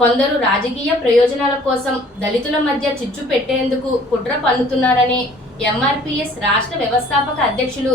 కొందరు రాజకీయ ప్రయోజనాల కోసం దళితుల మధ్య చిచ్చు పెట్టేందుకు కుట్ర పన్నుతున్నారని ఎంఆర్పీఎస్ రాష్ట్ర వ్యవస్థాపక అధ్యక్షులు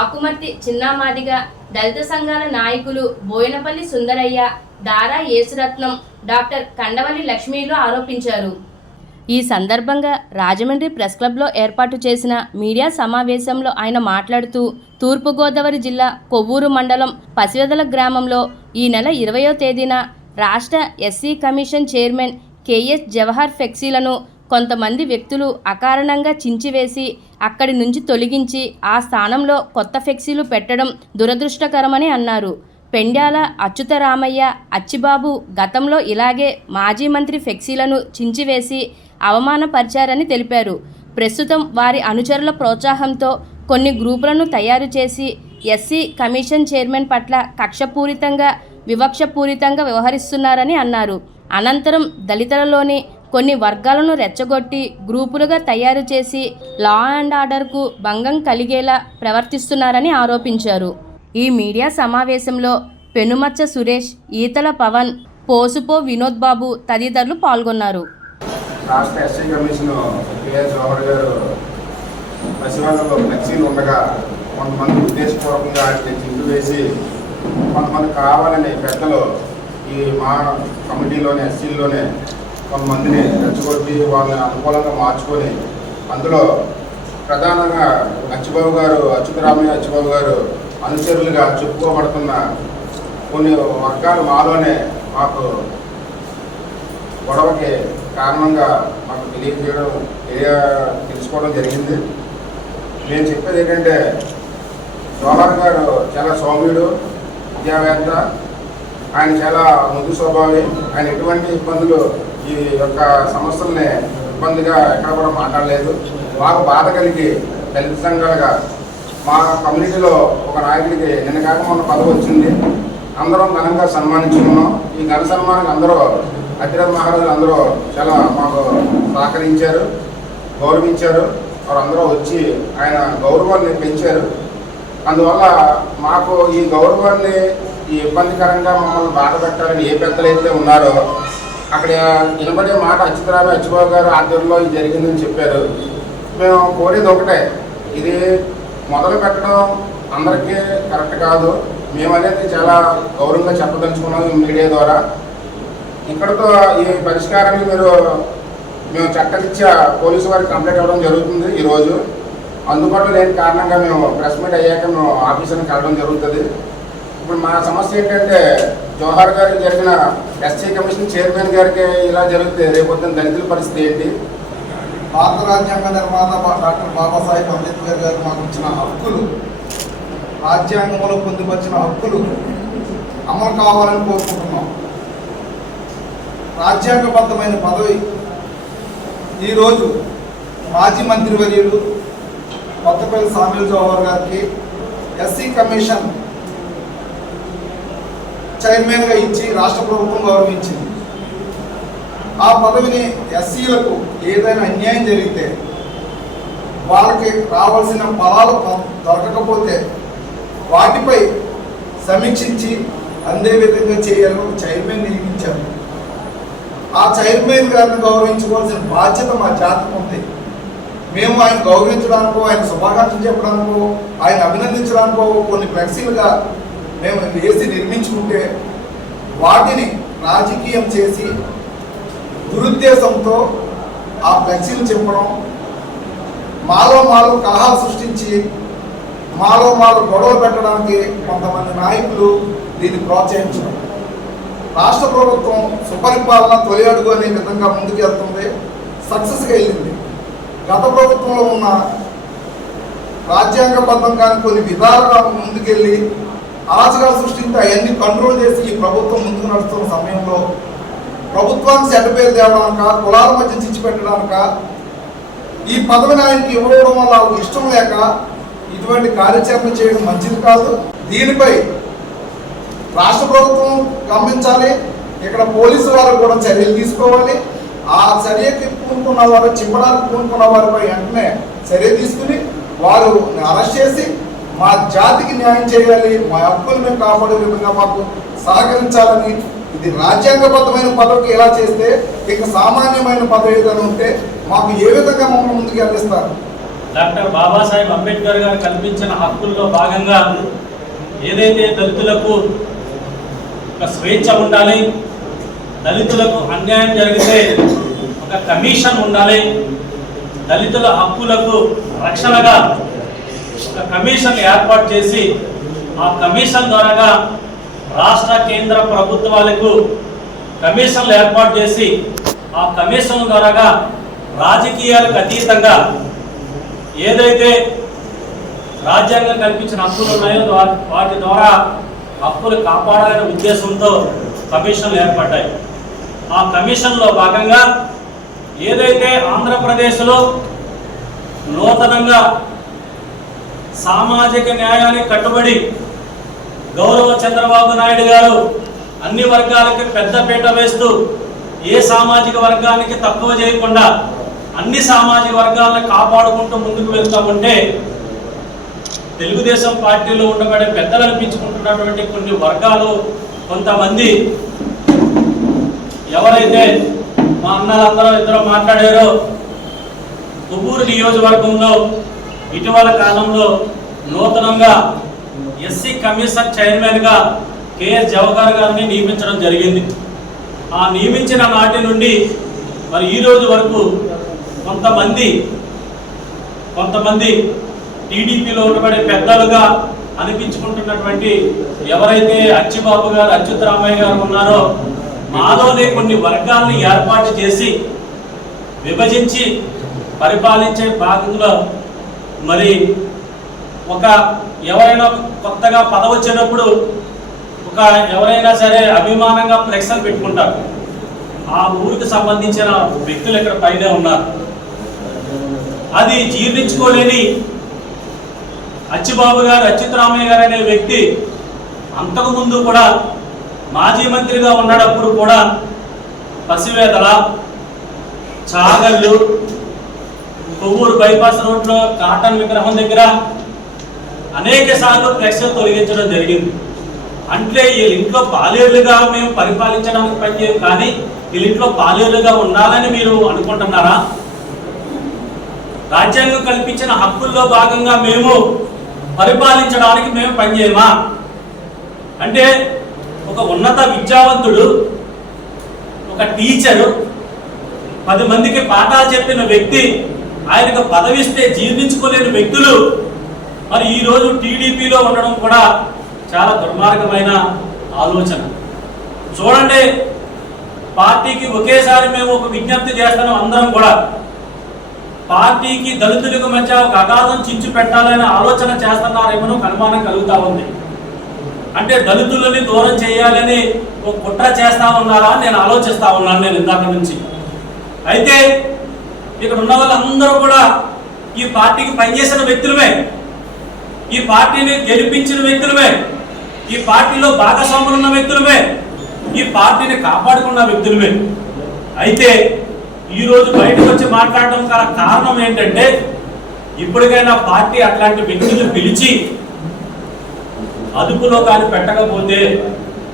ఆకుమర్తి చిన్నామాదిగ, దళిత సంఘాల నాయకులు బోయినపల్లి సుందరయ్య, దారా యేసురత్నం, డాక్టర్ కండవల్లి లక్ష్మీలు ఆరోపించారు. ఈ సందర్భంగా రాజమండ్రి ప్రెస్ క్లబ్లో ఏర్పాటు చేసిన మీడియా సమావేశంలో ఆయన మాట్లాడుతూ, తూర్పుగోదావరి జిల్లా కొవ్వూరు మండలం పసివెదల గ్రామంలో ఈ నెల 20వ తేదీన రాష్ట్ర SC commission chairman KS Jawahar ఫ్లెక్సీలను కొంతమంది వ్యక్తులు అకారణంగా చించివేసి అక్కడి నుంచి తొలగించి ఆ స్థానంలో కొత్త ఫ్లెక్సీలు పెట్టడం దురదృష్టకరమని అన్నారు. పెండ్యాల అచ్యుతరామయ్య, అచ్చిబాబు గతంలో ఇలాగే మాజీ మంత్రి ఫ్లెక్సీలను చించివేసి అవమానపరిచారని తెలిపారు. ప్రస్తుతం వారి అనుచరుల ప్రోత్సాహంతో కొన్ని గ్రూపులను తయారు చేసి ఎస్సీ కమిషన్ చైర్మన్ పట్ల కక్షపూరితంగా, వివక్షపూరితంగా వ్యవహరిస్తున్నారని అన్నారు. అనంతరం దళితులలోని కొన్ని వర్గాలను రెచ్చగొట్టి గ్రూపులుగా తయారు చేసి లా అండ్ ఆర్డర్కు భంగం కలిగేలా ప్రవర్తిస్తున్నారని ఆరోపించారు. ఈ మీడియా సమావేశంలో పెనుమచ్చ సురేష్, ఈతల పవన్, పోసుపో వినోద్ బాబు తదితరులు పాల్గొన్నారు. రాష్ట్ర ఎస్సీ కమిషన్ కేఎస్ జవహర్ గారు పసివాళ్ళలో ఫ్లెక్సీలు ఉండగా కొంతమంది ఉద్దేశపూర్వకంగా చింటు వేసి కొంతమంది కావాలని పెద్దలు ఈ మా కమిటీలోనే ఎస్సీల్లోనే కొంతమందిని రెచ్చగొట్టి వాళ్ళని అనుకూలంగా మార్చుకొని అందులో ప్రధానంగా అచ్యుతరామయ్య అచ్చిబాబు గారు అనుచరులుగా చెప్పుకోబడుతున్న కొన్ని వర్గాలు మాలోనే మాకు గొడవకి కారణంగా మాకు తెలుసుకోవడం జరిగింది. నేను చెప్పేది ఏంటంటే, జవహర్ గారు చాలా సౌమ్యుడు, విద్యావేత్త, ఆయన చాలా ముందు స్వభావి. ఆయన ఎటువంటి ఇబ్బందులు ఈ యొక్క సమస్యల్ని ఇబ్బందిగా ఎక్కడ కూడా మాట్లాడలేదు. మాకు బాధ కలిగి దళిత సంఘాలుగా మా కమ్యూనిటీలో ఒక నాయకుడికి నిన్న కాక మొన్న పదవి వచ్చింది. అందరం ఘనంగా సన్మానించుకున్నాం. ఈ ఘన సన్మానానికి అందరూ అతిరథ మహారాజులు అందరూ చాలా మాకు సహకరించారు, గౌరవించారు. వారందరూ వచ్చి ఆయన గౌరవాన్ని పెంచారు. అందువల్ల మాకు ఈ గౌరవాన్ని ఈ ఇబ్బందికరంగా మమ్మల్ని బాధ పెట్టాలని ఏ పెద్దలైతే ఉన్నారో అక్కడ నిలబడే మాట అచ్యుతరామయ్య అచ్చిబాబు గారు ఆధ్వర్యంలో ఇది జరిగిందని చెప్పారు. మేము కోరేది ఒకటే, ఇది మొదలు పెట్టడం అందరికీ కరెక్ట్ కాదు. మేము అనేది చాలా గౌరవంగా చెప్పదలుచుకున్నాం ఈ మీడియా ద్వారా. ఇక్కడతో ఈ పరిష్కారాన్ని మేము చట్టరీత్యా పోలీసు వారికి కంప్లైంట్ ఇవ్వడం జరుగుతుంది. ఈరోజు అందుబాటులో లేని కారణంగా మేము ప్రెస్ మీట్ అయ్యాక మేము ఆఫీసులకు వెళ్ళడం జరుగుతుంది. ఇప్పుడు మా సమస్య ఏంటంటే, జవహర్ గారికి జరిగిన ఎస్సీ కమిషన్ చైర్మన్ గారికి ఇలా జరిగితే రేపొద్దున దళితుల పరిస్థితి ఏంటి? భారత రాజ్యాంగ నిర్మాత డాక్టర్ బాబాసాహెబ్ అంబేద్కర్ గారు మాకు ఇచ్చిన హక్కులు, రాజ్యాంగంలో పొందుపరిచిన హక్కులు అమలు కావాలని కోరుకుంటున్నాం. రాజ్యాంగబద్ధమైన పదవి ఈరోజు మాజీ మంత్రివర్యులు కొత్తపల్లి సామ్యుల్ జవహర్ గారికి ఎస్సీ కమిషన్ చైర్మన్గా ఇచ్చి రాష్ట్ర ప్రభుత్వం గౌరవించింది. ఆ పదవిని ఎస్సీలకు ఏదైనా అన్యాయం జరిగితే, వాళ్ళకి రావాల్సిన ఫలాలు దొరకకపోతే వాటిపై సమీక్షించి అందే విధంగా చేయాలని చైర్మన్ నియమించారు. ఆ చైర్మన్ గారిని గౌరవించుకోవాల్సిన బాధ్యత మా జాతికి ఉంది. మేము ఆయన గౌరవించడానికో, ఆయన శుభాకాంక్షలు చెప్పడానికో, ఆయన అభినందించడానికో కొన్ని ఫ్లెక్సీలుగా మేము వేసి నిర్మించుకుంటే వాటిని రాజకీయం చేసి దురుద్దేశంతో ఆ ఫ్లెక్సీలు చెప్పడం, మాలో కలహాలు సృష్టించి మాలో గొడవలు పెట్టడానికి కొంతమంది నాయకులు దీన్ని ప్రోత్సహించడం. రాష్ట్ర ప్రభుత్వం సుపరిపాలన తొలి అడుగు అనే విధంగా ముందుకు వెళ్తుంది, సక్సెస్గా వెళ్ళింది. గత ప్రభుత్వంలో ఉన్న రాజ్యాంగబద్ధం కానీ కొన్ని విధాలుగా ముందుకెళ్ళి అరాచకాలు సృష్టించి అవన్నీ కంట్రోల్ చేసి ఈ ప్రభుత్వం ముందుకు నడుస్తున్న సమయంలో ప్రభుత్వానికి చెడ్డ పేరు తేవడానిక, కులాల మధ్య చిచ్చు పెట్టడానిక, ఈ పదవిని ఆయనకి ఇవ్వడం వల్ల వాళ్ళకి ఇష్టం లేక ఇటువంటి కార్యాచరణ చేయడం మంచిది కాదు. దీనిపై రాష్ట్ర ప్రభుత్వం గమనించాలి. ఇక్కడ పోలీసు వారు కూడా చర్యలు తీసుకోవాలి. ఆ చర్యకి పూనుకున్న వారు, చింపడానికి పూనుకున్న వారిపై వెంటనే చర్య తీసుకుని వారు అరెస్ట్ చేసి మా జాతికి న్యాయం చేయాలి, మా హక్కులు మేము కాపాడే విధంగా మాకు సహకరించాలని ఇది రాజ్యాంగబద్ధమైన పదవికి ఎలా చేస్తే ఇక సామాన్యమైన పదవి ఏదైనా ఉంటే మాకు ఏ విధంగా మమ్మల్ని ముందుకు వెళ్ళిస్తారు? డాక్టర్ బాబాసాహెబ్ అంబేద్కర్ గారు కల్పించిన హక్కుల్లో భాగంగా ఏదైతే దళితులకు ఒక స్వేచ్ఛ ఉండాలి, దళితులకు అన్యాయం జరిగితే ఒక కమిషన్ ఉండాలి, దళితుల హక్కులకు రక్షణగా ఒక కమిషన్ ఏర్పాటు చేసి ఆ కమిషన్ ద్వారాగా రాష్ట్ర కేంద్ర ప్రభుత్వాలకు కమిషన్లు ఏర్పాటు చేసి ఆ కమిషన్ ద్వారాగా రాజకీయాలకు అతీతంగా ఏదైతే రాజ్యాంగం కల్పించిన హక్కులు ఉన్నాయో వాటి ద్వారా హక్కులు కాపాడాలనే ఉద్దేశంతో కమిషన్లు ఏర్పడ్డాయి. ఆ కమిషన్లో భాగంగా ఏదైతే ఆంధ్రప్రదేశ్లో నూతనంగా సామాజిక న్యాయానికి కట్టుబడి గౌరవ చంద్రబాబు నాయుడు గారు అన్ని వర్గాలకి పెద్దపీట వేస్తూ ఏ సామాజిక వర్గానికి తక్కువ చేయకుండా అన్ని సామాజిక వర్గాలను కాపాడుకుంటూ ముందుకు వెళ్తూ ఉంటే తెలుగుదేశం పార్టీలో ఉండబడే పెద్దలు అనిపించుకుంటున్నటువంటి కొన్ని వర్గాలు కొంతమంది ఎవరైతే మా అన్నలందరూ ఇద్దరు మాట్లాడారో కొవ్వూరు నియోజకవర్గంలో ఇటీవల కాలంలో నూతనంగా ఎస్సీ కమిషన్ చైర్మన్గా కేఎస్ జవహర్ గారిని నియమించడం జరిగింది. ఆ నియమించిన నాటి నుండి మరి ఈ రోజు వరకు కొంతమంది టీడీపీలో ఉండబడే పెద్దలుగా అనిపించుకుంటున్నటువంటి ఎవరైతే అచ్చుబాబు గారు, అచ్యుతరామయ్య గారు ఉన్నారో మాలోనే కొన్ని వర్గాలను ఏర్పాటు చేసి విభజించి పరిపాలించే భాగంలో మరి ఒక ఎవరైనా కొత్తగా పదవి వచ్చినప్పుడు ఎవరైనా సరే అభిమానంగా ఫ్లెక్స్లు పెట్టుకుంటారు. ఆ ఊరికి సంబంధించిన వ్యక్తులు ఇక్కడ పైనే ఉన్నారు. అది జీర్ణించుకోలేని అచ్చుబాబు గారు, అచ్యుతరామయ్య గారు అనే వ్యక్తి అంతకుముందు కూడా మాజీ మంత్రిగా ఉన్నప్పుడు కూడా పసివేదల, చాగళ్ళు, కొవ్వూరు బైపాస్ రోడ్లో కాటన్ విగ్రహం దగ్గర అనేక సార్లు ఫ్లెక్స్లు తొలగించడం జరిగింది. అంటే వీళ్ళ ఇంట్లో పాలేరులుగా మేము పరిపాలించడానికి పనిచేయం, కానీ వీళ్ళ ఇంట్లో పాలేరులుగా ఉండాలని మీరు అనుకుంటున్నారా? రాజ్యాంగం కల్పించిన హక్కుల్లో భాగంగా మేము పరిపాలించడానికి మేము పనిచేయమా? అంటే ఒక ఉన్నత విద్యావంతుడు, ఒక టీచరు, 10 మందికి పాఠాలు చెప్పిన వ్యక్తి, ఆయనకు పదవిస్తే జీర్ణించుకోలేని వ్యక్తులు మరి ఈరోజు టీడీపీలో ఉండడం కూడా చాలా దుర్మార్గమైన ఆలోచన. చూడండి, పార్టీకి ఒకేసారి మేము ఒక విజ్ఞప్తి చేస్తున్నాం. అందరం కూడా పార్టీకి దళితులకు మధ్య ఒక అగాధం చించి పెట్టాలనే ఆలోచన చేస్తున్నారేమో అనుమానం కలుగుతా ఉంది. అంటే దళితులని దూరం చేయాలని ఒక కుట్ర చేస్తా ఉన్నారా నేను ఆలోచిస్తా ఉన్నాను నేను ఇందాక నుంచి. అయితే ఇక్కడ ఉన్న వాళ్ళందరూ కూడా ఈ పార్టీకి పనిచేసిన వ్యక్తులమే, ఈ పార్టీని గెలిపించిన వ్యక్తులమే, ఈ పార్టీలో భాగస్వాములు ఉన్న వ్యక్తులమే, ఈ పార్టీని కాపాడుకున్న వ్యక్తులమే. అయితే ఈరోజు బయటకు వచ్చి మాట్లాడడం గల కారణం ఏంటంటే ఇప్పటికైనా పార్టీ అట్లాంటి వ్యక్తులు పిలిచి అదుపులో కానీ పెట్టకపోతే,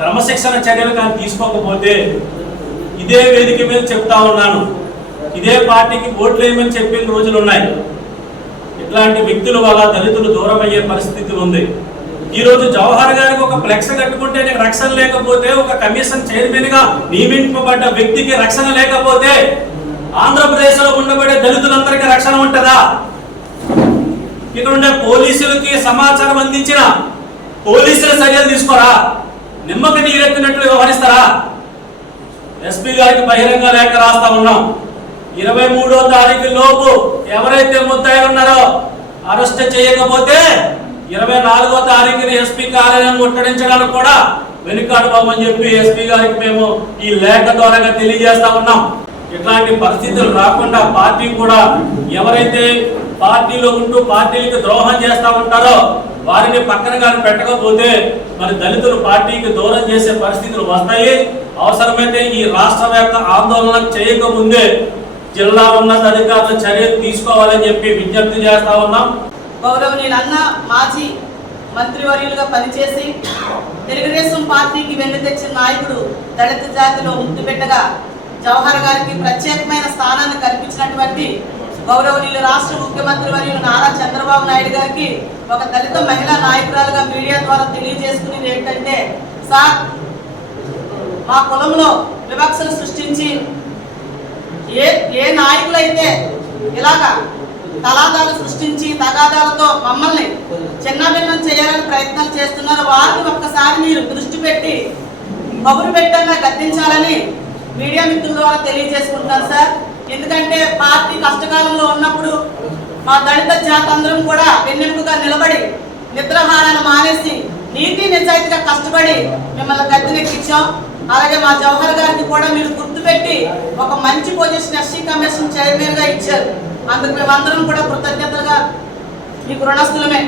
క్రమశిక్షణ చర్యలు కానీ తీసుకోకపోతే ఇదే వేదిక మీద చెప్తా ఉన్నాను, ఇదే పార్టీకి ఓట్లు వేయమని చెప్పిన రోజులు ఉన్నాయి. ఇట్లాంటి వ్యక్తుల వల్ల దళితులు దూరం అయ్యే పరిస్థితి ఉంది. ఈరోజు జవహర్ గారికి ఒక ఫ్లెక్స్ కట్టుకుంటే రక్షణ లేకపోతే, ఒక కమిషన్ చైర్మన్ గా నియమింపబడ్డ వ్యక్తికి రక్షణ లేకపోతే ఆంధ్రప్రదేశ్ లో ఉండబడే దళితులందరికీ రక్షణ ఉంటుందా? ఇక్కడ ఉండే పోలీసులకి సమాచారం అందించిన పోలీసులు చర్యలు తీసుకోరా? నిమ్మకి నీరెత్తినట్లు వ్యవహరిస్తారా? ఎస్పీ గారికి బహిరంగ లేఖ రాస్తా ఉన్నాం. 23వ తారీఖు లోపు ఎవరైతే ముద్దాయిలు ఉన్నారో అరెస్ట్ చేయకపోతే 24వ తారీఖున ఎస్పీ కార్యాలయం ముట్టడించడానికి కూడా వెనుకాడు బాబని చెప్పి ఎస్పీ గారికి మేము ఈ లేఖ ద్వారా తెలియజేస్తా ఉన్నాం. ఇట్లాంటి పరిస్థితులు రాకుండా పార్టీ కూడా ఎవరైతే పార్టీలో ఉంటూ పార్టీలకు ద్రోహం చేస్తా ఉంటారో వారిని పక్కన కానీ పెట్టకపోతే మరి దళితులు పార్టీకి దూరం చేసే పరిస్థితులు వస్తాయి. అవసరమైతే ఈ రాష్ట్ర వ్యాప్త ఆందోళన చేయకముందే జిల్లా ఉన్నతాధికారులు చర్యలు తీసుకోవాలని చెప్పి విజ్ఞప్తి చేస్తా ఉన్నాం. గౌరవనీయులన్న మాజీ మంత్రివర్యులుగా పనిచేసి తెలుగుదేశం పార్టీకి వెన్ను తెచ్చిన నాయకుడు, దళిత జాతిలో ముద్దుబిడ్డగా జవహర్ గారికి ప్రత్యేకమైన స్థానాన్ని కల్పించినటువంటి గౌరవనీయులు రాష్ట్ర ముఖ్యమంత్రి వర్యులు నారా చంద్రబాబు నాయుడు గారికి ఒక దళిత మహిళా నాయకురాలుగా మీడియా ద్వారా తెలియజేసుకునేది ఏంటంటే, సార్ మా కులంలో వివక్షలు సృష్టించి ఏ నాయకులైతే ఇలాగా తగాదాలు సృష్టించి తగాదాలతో మమ్మల్ని చిన్నభిన్నం చేయాలని ప్రయత్నాలు చేస్తున్నారు, వారిని ఒక్కసారి మీరు దృష్టి పెట్టి కబురు పెట్టంగా గద్దించాలని మీడియా మిత్రుల ద్వారా తెలియజేసుకుంటున్నాను సార్. ఎందుకంటే పార్టీ కష్టకాలంలో ఉన్నప్పుడు మా దళిత జాతి అందరం కూడా వెన్నెముకగా నిలబడి నిద్రాహారాన్ని మానేసి నీతి నిజాయితీగా కష్టపడి మిమ్మల్ని గద్దెనెక్కించాం. అలాగే మా జవహర్ గారికి కూడా మీరు గుర్తుపెట్టి ఒక మంచి పొజిషన్ ఎస్సీ కమిషన్ చైర్మన్ గా ఇచ్చారు. అందుకు మేమందరం కూడా కృతజ్ఞతగా మీకు రుణస్థులమే.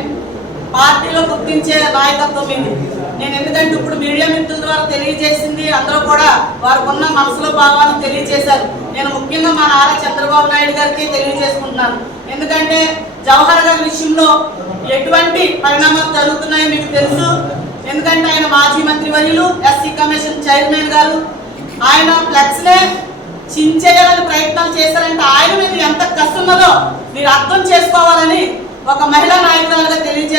పార్టీలో గుర్తించే నాయకత్వం ఇది. నేను ఎందుకంటే ఇప్పుడు మీడియా మిత్రుల ద్వారా తెలియజేసింది అందరూ కూడా వారికి ఉన్న మనసులో భావాలను తెలియజేశారు. నేను ముఖ్యంగా మా నారా చంద్రబాబు నాయుడు గారికి తెలియజేసుకుంటున్నాను. ఎందుకంటే జవహర్ గారి విషయంలో ఎటువంటి పరిణామాలు జరుగుతున్నాయో మీకు తెలుసు. ఎందుకంటే ఆయన మాజీ మంత్రివర్యులు, ఎస్సీ కమిషన్ చైర్మన్ గారు. ఆయన ఫ్లెక్స్ నే చించేయాలని ప్రయత్నాలు చేశారంటే ఆయన మీద ఎంత కష్టం ఉన్నదో మీరు అర్థం చేసుకోవాలని ఒక మహిళా నాయకురాలుగా తెలియజేస్తారు.